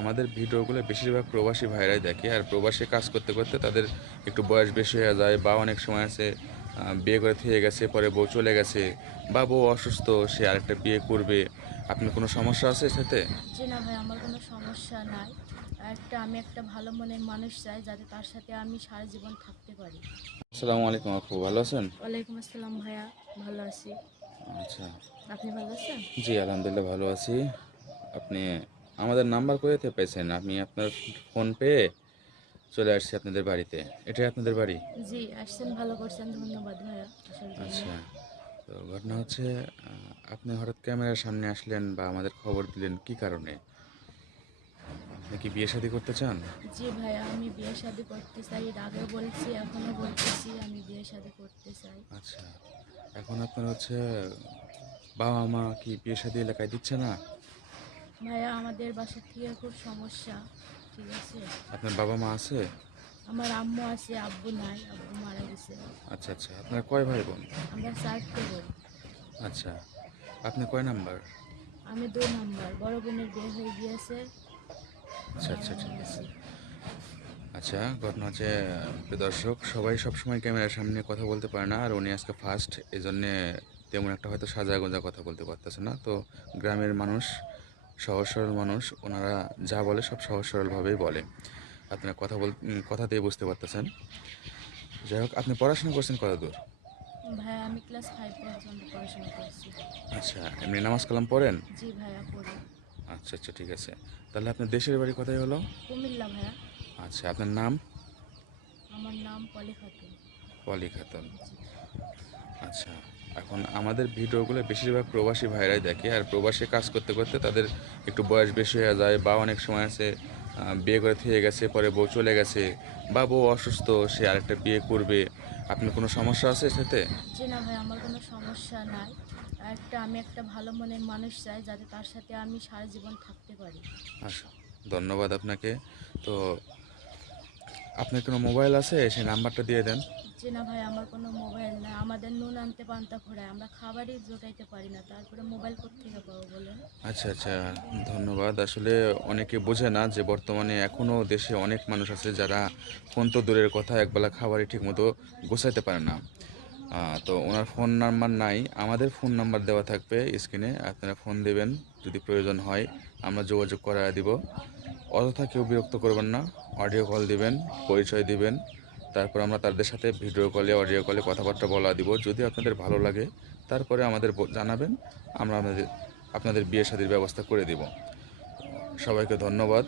আমাদের ভিডিওগুলো বেশিরভাগ প্রবাসী ভাইরাই দেখে, আর প্রবাসী কাজ করতে করতে তাদের একটু বয়স বেশি হয়ে যায়, বা অনেক সময় আছে বিয়ে করে থেকে গেছে, পরে বউ চলে গেছে, বা বউ অসুস্থ, সে আরেকটা বিয়ে করবে। আপনার কোনো সমস্যা আছে সাথে? জি না ভাই, আমার কোনো সমস্যা নাই। আমি একটা ভালো মনের মানুষ চাই, যাতে তার সাথে আমি সারা জীবন থাকতে পারি। আসসালামু আলাইকুম আপু, ভালো আছেন? ওয়ালাইকুম আসসালাম ভাইয়া, ভালো আছি। আচ্ছা। আপনি ভালো আছেন? জি আলহামদুলিল্লাহ ভালো আছি। আপনি আমাদের নাম্বার কোথাতে পেয়েছেন? আমি আপনার ফোন পেয়ে চলে আসছি আপনাদের বাড়িতে। এটাই আপনাদের বাড়ি? জি, আসছেন, ভালো করছেন, ধন্যবাদ ভাইয়া আসার জন্য। আচ্ছা। তো ঘটনা হচ্ছে, আপনি হঠাৎ ক্যামেরার সামনে আসলেন বা আমাদের খবর দিলেন কী কারণে? আপনি কি বিয়ে শাদী করতে চান? জি ভাইয়া, আমি বিয়ে শাদী করতে চাই। এর আগেও বলছি, এখনও বলতেছি, আমি বিয়ে শাদী করতে চাই। আচ্ছা। এখন আপনার হচ্ছে বাবা মা কি বিয়ে শাদী এলাকায় দিচ্ছে না? ভাইয়া, আমাদের বাসা থেকে খুব সমস্যা, ঠিক আছে? আপনার বাবা মা আছে? আমার আম্মু আছে, আব্বু নাই, আব্বু মারা গেছে। আচ্ছা আচ্ছা। আপনার কয় ভাই বোন? আমরা 4টে বোন। আচ্ছা। আপনি কয় নাম্বার? আমি 2 নাম্বার। বড় বোনের বিয়ে হয়ে গিয়েছে, আচ্ছা আর আচ্ছা, আমি ঠিক আছে। আছি। আচ্ছা, ঘটনা হচ্ছে, প্রিয় দর্শক, সবাই সবসময় ক্যামেরার সামনে কথা বলতে পারে না, আর উনি আজকে ফার্স্ট, এই জন্যে তেমন একটা হয়তো সাজা গোজা কথা বলতে পারতেছে না। তো গ্রামের মানুষ, সহজ সরল মানুষ, ওনারা যা বলে সব সহজ সরলভাবেই বলে। আপনারা কথাতেই বুঝতে পারতেছেন। যাই হোক, আপনি পড়াশোনা করছেন কত দূর? ভাইয়া, আমি ক্লাস 5 পর্যন্ত পড়াশোনা করছি। আচ্ছা, এমনি নামাজ কালাম পড়েন? জি ভাইয়া, পড়ি। আচ্ছা আচ্ছা, ঠিক আছে। তাহলে আপনার দেশের বাড়ি কোথায় হলো? কুমিল্লা ভাইয়া। আচ্ছা, আপনার নাম? আমার নাম পলি খাতুন। পলি খাতুন। জি। আচ্ছা। এখন আমাদের ভিডিওগুলো বেশিরভাগ প্রবাসী ভাইরাই দেখে, আর প্রবাসী কাজ করতে করতে তাদের একটু বয়স বেশি হয়ে যায়, বা অনেক সময় আছে বিয়ে করে থেকে গেছে, পরে বউ চলে গেছে, বা বউ অসুস্থ, সে আরেকটা বিয়ে করবে। আপনার কোনো সমস্যা আছে সাথে? জি না ভাই, আমার কোনো সমস্যা নাই। আমি একটা ভালো মনের মানুষ চাই, যাতে তার সাথে আমি সারা জীবন থাকতে পারি। আচ্ছা, ধন্যবাদ আপনাকে। তো আপনার কোনো মোবাইল আছে? সেই নাম্বারটা দিয়ে দেন। জি না ভাই, আমার কোনো মোবাইল নাই। আমাদের নুন আনতে পান্তা ফুরায়, আমরা খাবারই জোটাইতে পারি না, তারপরে মোবাইল কোত্থেকে পাবো বলেন? আচ্ছা আচ্ছা, ধন্যবাদ। আসলে অনেকে বোঝে না যে বর্তমানে এখনও দেশে অনেক মানুষ আছে যারা ফোন তো দূরের কথা, একবেলা খাবারই ঠিকমতো গোছাইতে পারে না। তো ওনার ফোন নাম্বার নাই, আমাদের ফোন নাম্বার দেওয়া থাকবে স্ক্রিনে, আপনারা ফোন দেবেন, যদি প্রয়োজন হয় আমরা যোগাযোগ করায় দিব। অযথা কেউ বিরক্ত করবেন না, অডিও কল দিবেন, পরিচয় দিবেন, তারপর আমরা তাদের সাথে ভিডিও কলে, অডিও কলে কথাবার্তা বলা দিব। যদি আপনাদের ভালো লাগে তারপরে আমাদের জানাবেন, আমরা আপনাদের বিয়ে শাদীর ব্যবস্থা করে দিব। সবাইকে ধন্যবাদ।